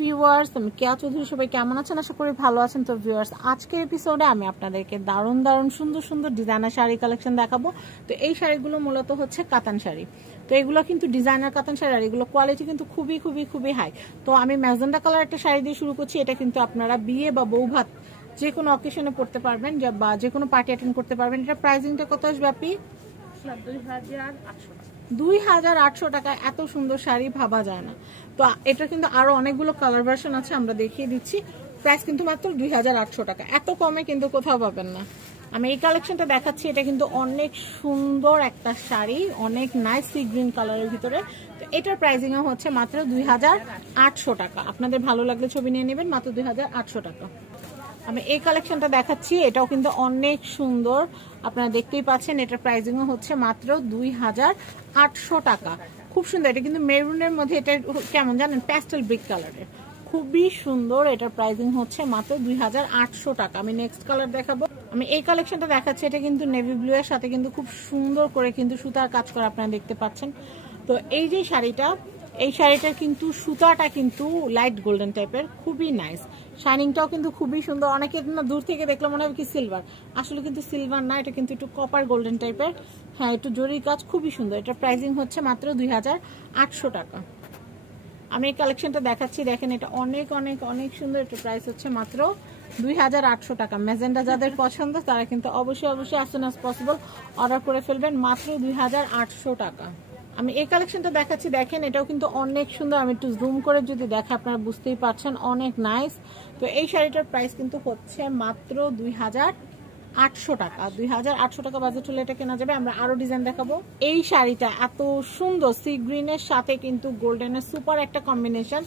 Viewers, আমি কেয়া চৌধুরী। সবাই কেমন আছেন? আশা করি ভালো আছেন। তো ভিউয়ার্স, আজকের এপিসোডে আমি আপনাদেরকে দারুণ দারুণ সুন্দর সুন্দর ডিজাইনার শাড়ি কালেকশন দেখাবো। তো এই শাড়িগুলো মূলত হচ্ছে কাতান শাড়ি। তো এগুলো কিন্তু ডিজাইনার কাতান শাড়ি, আর এগুলো কোয়ালিটি কিন্তু খুবই খুবই খুবই হাই। তো আমি ম্যাজেন্ডা কালার একটা শাড়ি দিয়ে শুরু করছি। এটা কিন্তু আপনারা বিয়ে বা বৌভাত যে কোনো অকেশনে পড়তে পারবেন, বা যে কোনো পার্টি অ্যাটেন্ড করতে পারবেন। এটা প্রাইসিংটা কত আসবে আপনি? 2800 টাকা। এত সুন্দর শাড়ি ভাবা যায় না। তো এটা কিন্তু আরো অনেকগুলো কালার ভার্সন আছে, আমরা দেখিয়ে দিচ্ছি। প্রাইস কিন্তু মাত্র 2800 টাকা। এত কমে কিন্তু কোথাও পাবেন না। আমি এই কালেকশনটা দেখাচ্ছি। এটা কিন্তু অনেক সুন্দর একটা শাড়ি, অনেক নাইস সি গ্রিন কালারের ভিতরে। তো এটার প্রাইসিং হচ্ছে মাত্র 2800 টাকা। আপনাদের ভালো লাগলে ছবি নিয়ে নেবেন, মাত্র 2800 টাকা। আমি এই কালেকশনটা দেখাচ্ছি। এটাও কিন্তু অনেক সুন্দর, আপনারা দেখতেই পাচ্ছেন। এটার প্রাইসিং হচ্ছে মাত্র 2800 টাকা। খুব সুন্দর। এটা কিন্তু মেরুনের মধ্যে, এটা কেমন জানেন, প্যাস্টেল ব্রিক কালারের, খুবই সুন্দর। এটার প্রাইসিং হচ্ছে মাত্র 2800 টাকা। আমি নেক্সট কালার দেখাবো। আমি এই কালেকশনটা দেখাচ্ছি। এটা কিন্তু নেভি ব্লু এর সাথে কিন্তু খুব সুন্দর করে কিন্তু সুতার কাজ করা, আপনারা দেখতে পাচ্ছেন। তো এই যে শাড়িটা, এই শাড়িটার কিন্তু সুতাটা কিন্তু লাইট গোল্ডেন টাইপের, খুবই নাইস। শাইনিংটাও কিন্তু খুবই সুন্দর। অনেকে না দূর থেকে দেখলে মনে হবে কি সিলভার, আসলে কিন্তু সিলভার না, এটা কিন্তু একটু কপার গোল্ডেন টাইপের। হ্যাঁ, একটু জরির কাজ, খুবই সুন্দর। এটার প্রাইসিং হচ্ছে মাত্র 2800 টাকা। আমি এই কালেকশনটা দেখাচ্ছি। দেখেন, এটা অনেক অনেক অনেক সুন্দর। এটার প্রাইস হচ্ছে মাত্র 2800 টাকা। ম্যাজেন্ডা যাদের পছন্দ তারা কিন্তু অবশ্যই অবশ্যই as soon as possible order করে ফেলবেন, মাত্র 2800 টাকা। আমি এই কালেকশনটা দেখাচ্ছি। দেখেন, এটাও কিন্তু অনেক সুন্দর। আমি একটু জুম করে যদি দেখা, আপনারা বুঝতেই পারছেন, অনেক নাইস। তো এই শাড়িটার প্রাইস কিন্তু হচ্ছে মাত্র 2800 টাকা। 2800 টাকা বাজেট হলে এটা কেনা যাবে। আমরা আরো ডিজাইন দেখাবো। এই শাড়িটা এত সুন্দর, সি গ্রিনের সাথে কিন্তু গোল্ডেনের সুপার একটা কম্বিনেশন।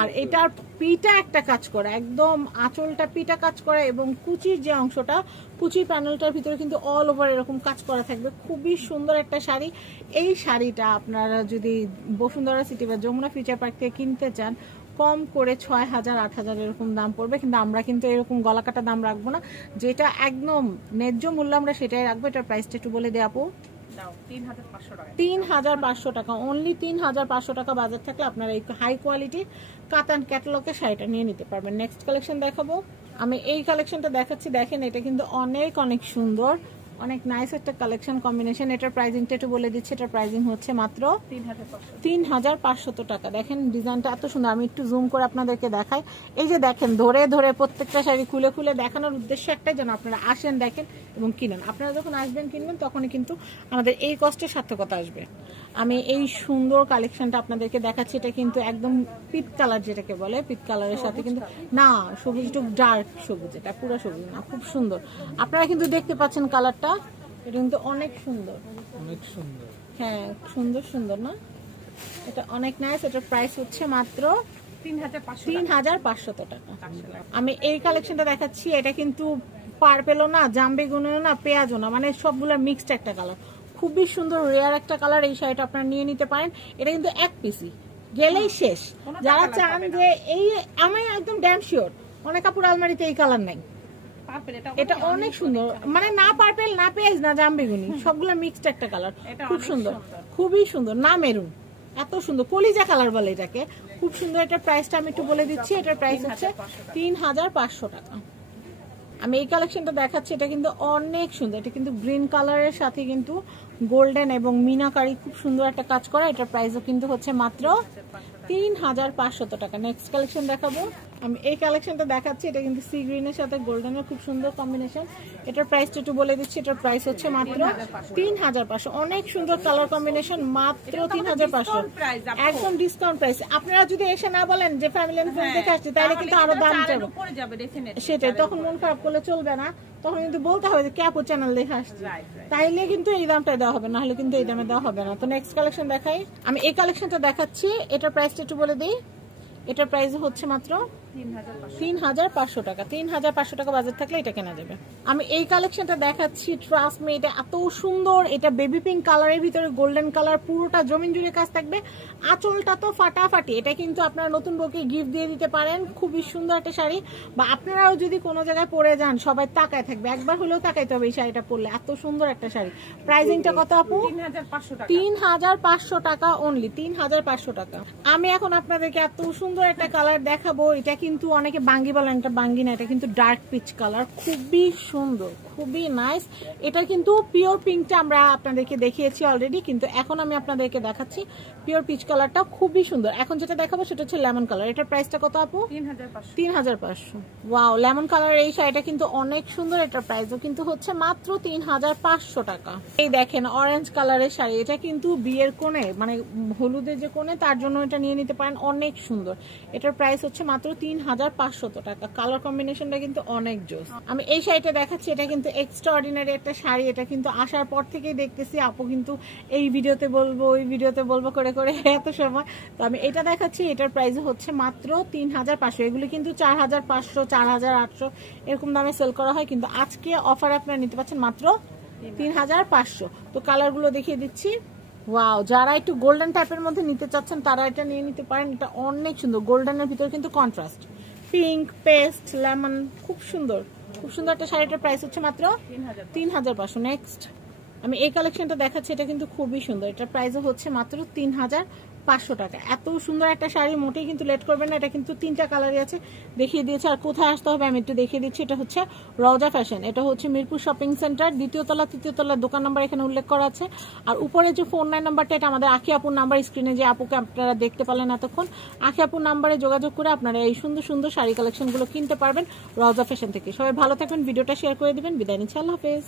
আর এটার পিটা একটা কাজ করা, একদম আঁচলটা পিটা কাজ করা, এবং কুচির যে অংশটা, কুচির প্যানেলটার ভিতরে কিন্তু অল ওভার এরকম কাজ করা থাকবে। খুবই সুন্দর একটা শাড়ি। এই শাড়িটা আপনারা যদি বসুন্ধরা সিটি বা যমুনা ফিউচার পার্ক থেকে কিনতে চান, কম করে 6000 8000 এরকম দাম পড়বে। কিন্তু আমরা কিন্তু এরকম গলাকাটা দাম রাখবো না, যেটা একদম ন্যায্য মূল্য আমরা সেটাই রাখবো। এটার প্রাইসটা একটু বলে দেয়া আপু। 3500 টাকা। অনলি 3500 টাকা বাজেট থাকলে আপনারা এই হাই কোয়ালিটির কাতান ক্যাটালগের শাড়িটা নিয়ে নিতে পারবেন। নেক্সট কালেকশন দেখাবো। আমি এই কালেকশনটা দেখাচ্ছি। দেখেন, এটা কিন্তু অনেক অনেক সুন্দর, অনেক নাইস একটা কালেকশন কম্বিনেশন। এটার প্রাইসিংটা একটু বলে দিচ্ছি। এটার প্রাইসিং হচ্ছে মাত্র 3500 টাকা। দেখেন, ডিজাইনটা এত সুন্দর। আমি একটু জুম করে আপনাদেরকে দেখাই। এই যে দেখেন, ধরে ধরে প্রত্যেকটা শাড়ি খুলে খুলে দেখানোর উদ্দেশ্য একটাই, যেন আপনারা আসেন, দেখেন এবং কিনেন। আপনারা যখন আসবেন, কিনবেন, তখনই কিন্তু আমাদের এই কষ্টের সার্থকতা আসবে। আমি এই সুন্দর কালেকশনটা আপনাদেরকে দেখাচ্ছি। এটা কিন্তু একদম পিট কালার, যেটাকে বলে পিট কালারের সাথে কিন্তু না, সবুজ একটু ডার্ক সবুজ, এটা পুরো সবুজ না, খুব সুন্দর। আপনারা কিন্তু দেখতে পাচ্ছেন কালারটা, এটা কিন্তু অনেক সুন্দর, অনেক সুন্দর। হ্যাঁ, সুন্দর সুন্দর না, এটা অনেক নাইস। এটার প্রাইস হচ্ছে মাত্র 3500 টাকা। আমি এই কালেকশনটা দেখাচ্ছি। এটা কিন্তু পার্পেলও না, জামবেগুনও না, পেঁয়াজও না, মানে সবগুলোর মিক্সড একটা কালার, খুবই সুন্দর রেয়ার একটা কালার। এই শাড়িটা আপনারা নিয়ে নিতে পারেন। এটা কিন্তু এক পিসি গেলেই শেষ। যারা চান যে এই, আমি একদম ড্যাম শিওর অনেক কাপড় আলমারিতে এই কালার নাই। এটা অনেক সুন্দর, মানে না পার্পেল, না পেঁয়াজ, না জামবেগুনি, সবগুলো মিক্সড একটা কালার, খুব সুন্দর, খুবই সুন্দর। না মেরুন, এত সুন্দর, কলিজা কালার বলে এটাকে, খুব সুন্দর। এটার প্রাইসটা আমি একটু বলে দিচ্ছি। এটার প্রাইস হচ্ছে 3500 টাকা। আমি এই কালেকশনটা দেখাচ্ছি। এটা কিন্তু অনেক সুন্দর। এটা কিন্তু গ্রিন কালারের সাথে কিন্তু গোল্ডেন এবং মিনাকারি, খুব সুন্দর একটা কাজ করা। এটার প্রাইসও কিন্তু হচ্ছে মাত্র 3500 টাকা। নেক্সট কালেকশন দেখাবো। আমি এই কালেকশনটা দেখাচ্ছি। এটা কিন্তু সি গ্রিনের সাথে গোল্ডেনের খুব সুন্দর কম্বিনেশন। এটার প্রাইসটা একটু বলে দিচ্ছি। এটার প্রাইস হচ্ছে মাত্র 3500। অনেক সুন্দর কালার কম্বিনেশন, মাত্র 3500, একদম ডিসকাউন্ট প্রাইস। আপনারা যদি এসে না বলেন যে ফ্যামিলি এন্ড ফ্রেন্ডস দেখে আসছে, তাহলে কিন্তু আরো দাম যাবে, সেটাই। তখন মন খারাপ করলে চলবে না, তখন কিন্তু বলতে হবে যে ক্যাপো চ্যানেল দেখে আসছে, তাইলে কিন্তু এই দামটা দেওয়া হবে, না হলে কিন্তু এই দামে দেওয়া হবে না। তো নেক্সট কালেকশন দেখাই। আমি এই কালেকশনটা দেখাচ্ছি। এটার প্রাইসটা একটু বলে দিই। এটার প্রাইস হচ্ছে মাত্র 3,500 টাকা। 3,500 টাকা বাজেট থাকলে এটা কেনা যাবে। আমি এই কালেকশনটা দেখাচ্ছি, ট্রাস্ট মি, এটা এত সুন্দর। এটা বেবি পিঙ্ক কালারের ভিতরে গোল্ডেন কালার, পুরোটা জমিন জুড়ে কাজ থাকবে। আঁচলটা তো ফাটাফাটি, এটা কিন্তু আপনারা নতুন বউকে গিফট দিয়ে দিতে পারেন। খুবই সুন্দর একটা শাড়ি, বা আপনারাও যদি কোনো জায়গায় পরে যান সবাই তাকায় থাকবে, একবার হলেও তাকাইতে হবে এই শাড়িটা পরলে। এত সুন্দর একটা শাড়ি। প্রাইসিংটা কত আপু? 3,500 টাকা অনলি, 3,500 টাকা। আমি এখন আপনাদেরকে এত সুন্দর একটা কালার দেখাবো। এটা কিন্তু অনেকে বাঙ্গি বলেন, এটা বাঙ্গি না, এটা কিন্তু ডার্ক পিচ কালার, খুবই সুন্দর, খুবই নাইস। এটা কিন্তু পিওর পিঙ্কটা আমরা আপনাদেরকে দেখিয়েছি অলরেডি, কিন্তু এখন আমি আপনাদেরকে দেখাচ্ছি পিওর পিচ কালারটা, খুবই সুন্দর। এখন যেটা দেখাবো সেটা হচ্ছে লেমন কালার। এটার প্রাইসটা কত আপু? 3,500। ওয়াও, লেমন কালার এই শাড়িটা কিন্তু অনেক সুন্দর। এটার প্রাইসও কিন্তু হচ্ছে মাত্র 3,500 টাকা। এই দেখেন অরেঞ্জ কালারের শাড়ি, এটা কিন্তু বিয়ের কোণে, মানে হলুদের যে কোণে, তার জন্য এটা নিয়ে নিতে পারেন, অনেক সুন্দর। এটার প্রাইস হচ্ছে মাত্র 3,500 টাকা। কালার কম্বিনেশনটা কিন্তু অনেক জোস। আমি এই শাড়িটা দেখাচ্ছি, এটা কিন্তু এক্সট্রা অর্ডিনারি একটা শাড়ি। এটা কিন্তু আসার পর থেকেই দেখতেছি আপু কিন্তু এই ভিডিওতে বলবো ওই ভিডিওতে বলবো করে করে এত সময়। তো আমি এটা দেখাচ্ছি, এটার প্রাইস হচ্ছে মাত্র 3,500। এগুলো কিন্তু 4,500, 4,800 এরকম দামে সেল করা হয়, কিন্তু আজকে অফারে আপনারা নিতে পারছেন মাত্র 3,500। তো কালারগুলো দেখিয়ে দিচ্ছি। ওয়াও, যারা একটু গোল্ডেন টাইপের মধ্যে নিতে চাচ্ছেন তারা এটা নিয়ে নিতে পারেন। এটা অনেক সুন্দর, গোল্ডেনের ভিতরে কিন্তু কন্ট্রাস্ট, পিঙ্ক, পেস্ট, লেমন, খুব সুন্দর, খুব সুন্দর একটা শাড়িটার প্রাইস হচ্ছে মাত্র 3,500। নেক্সট আমি এই কালেকশনটা দেখাচ্ছি, এটা কিন্তু খুবই সুন্দর। এটার প্রাইসও হচ্ছে মাত্র 3,500 টাকা। এত সুন্দর একটা শাড়ি, মোটেই কিন্তু লেট করবেন না। এটা কিন্তু 3টা কালারই আছে, দেখিয়ে দিয়েছে। আর কোথায় আসতে হবে আমি একটু দেখিয়ে দিচ্ছি। এটা হচ্ছে রওজা ফ্যাশন, এটা হচ্ছে মিরপুর শপিং সেন্টার, 2য় তলা 3য় তলার দোকান নাম্বার এখানে উল্লেখ করা আছে। আর উপরে যে ফোন নাম্বারটা, এটা আমাদের আখি আপুর নাম্বার। স্ক্রিনে যে আপুকে আপনারা দেখতে পেলেন এতক্ষণ, আখি আপুর নাম্বারে যোগাযোগ করে আপনারা এই সুন্দর সুন্দর শাড়ি কালেকশনগুলো কিনতে পারবেন রওজা ফ্যাশন থেকে। সবাই ভালো থাকবেন, ভিডিওটা শেয়ার করে দিবেন। বিদায় নিচ্ছি, আল্লাহ হাফেজ।